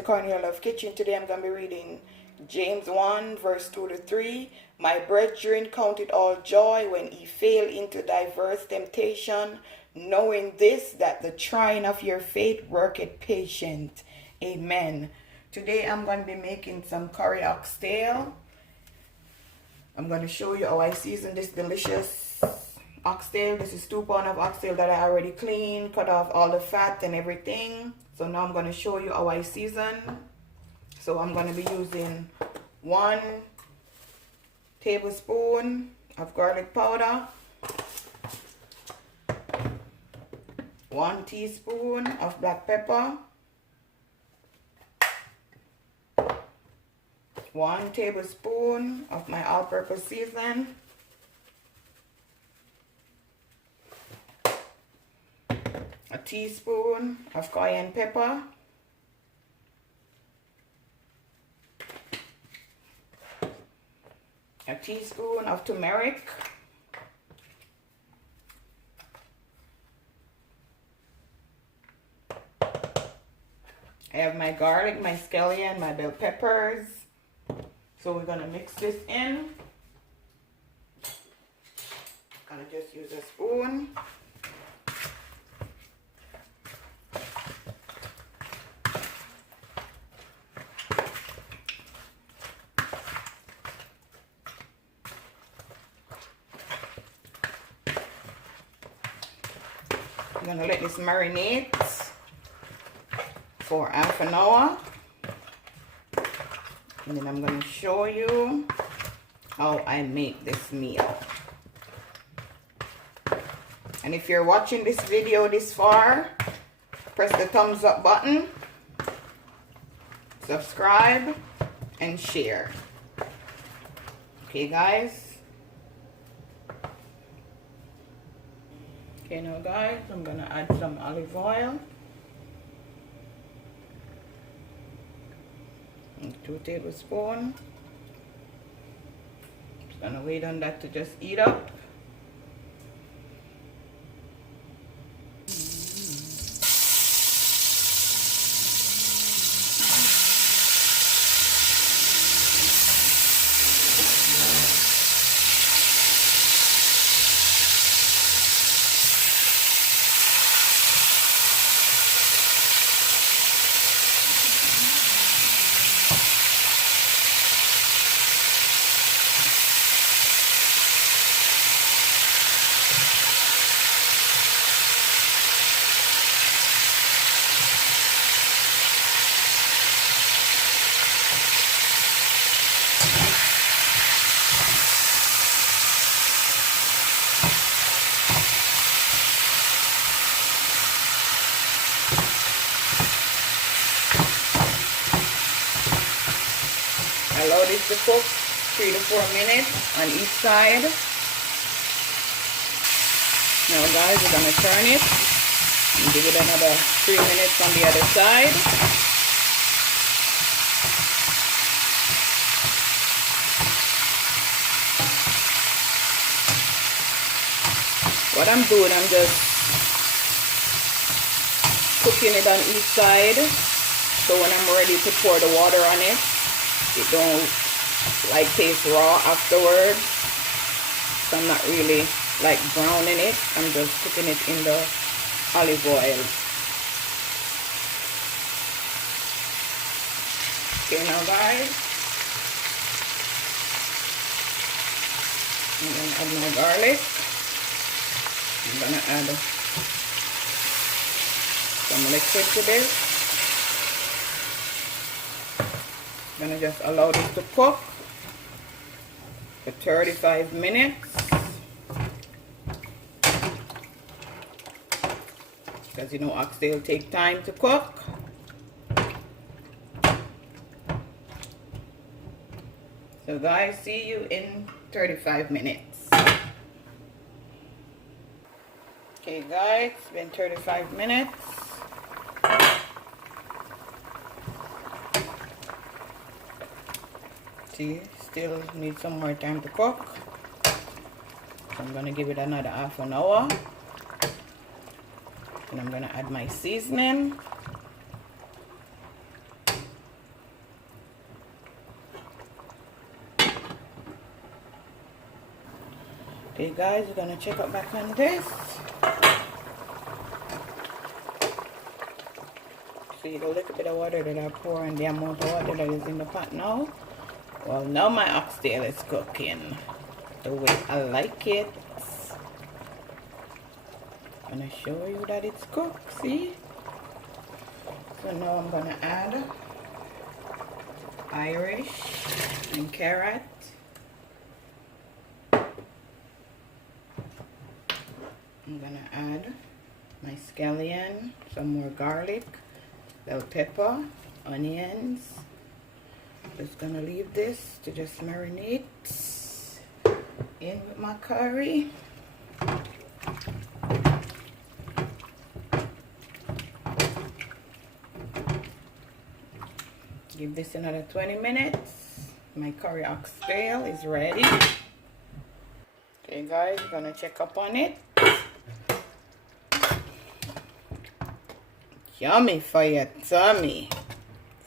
to Cornelialove Kitchen. Today I'm going to be reading James 1 verse 2 to 3. My brethren, count it all joy when ye fail into diverse temptation, knowing this, that the trying of your faith worketh patience. Amen. Today I'm going to be making some curry oxtail. I'm going to show you how I season this delicious oxtail. This is 2 pounds of oxtail that I already cleaned, cut off all the fat and everything. So now I'm going to show you how I season. So I'm going to be using 1 tablespoon of garlic powder, 1 teaspoon of black pepper, 1 tablespoon of my all-purpose seasoning, a teaspoon of cayenne pepper, a teaspoon of turmeric, I have my garlic, my scallion, my bell peppers. So we're gonna mix this in. Gonna just use a spoon. I'm gonna let this marinate for half an hour. And then I'm going to show you how I make this meal. And if you're watching this video this far, press the thumbs up button, subscribe, and share. Okay, guys. Okay, now guys, I'm going to add some olive oil. 2 tablespoons. Just gonna wait on that to just heat up. Allow this to cook 3 to 4 minutes on each side. Now guys, we're going to turn it and give it another 3 minutes on the other side. What I'm doing, I'm just cooking it on each side, so when I'm ready to pour the water on it, it don't like taste raw afterwards. So I'm not really like browning it. I'm just cooking it in the olive oil. Okay, now guys, I'm gonna add my garlic. I'm gonna add some liquid to this. I'm gonna just allow this to cook for 35 minutes. Because you know oxtail take time to cook. So guys, see you in 35 minutes. Okay guys, it's been 35 minutes. Still need some more time to cook. So I'm gonna give it another half an hour. And I'm gonna add my seasoning. Okay guys, we're gonna check up back on this. See the little bit of water that I pour and the amount of water that is in the pot now. Well, now my oxtail is cooking the way I like it. I'm gonna show you that it's cooked, see? So now I'm gonna add Irish and carrot. I'm gonna add my scallion, some more garlic, bell pepper, onions. Just gonna leave this to just marinate in with my curry. Give this another 20 minutes. My curry oxtail is ready. Okay guys, we're gonna check up on it. Yummy for your tummy.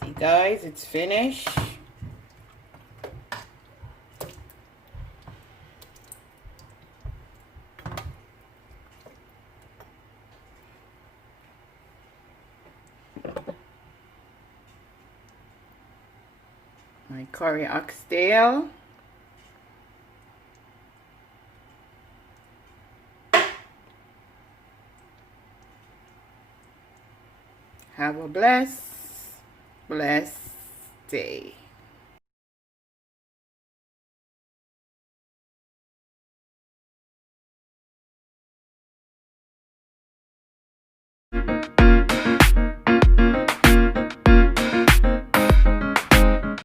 See guys, it's finished. My curry oxtail. Have a blessed day.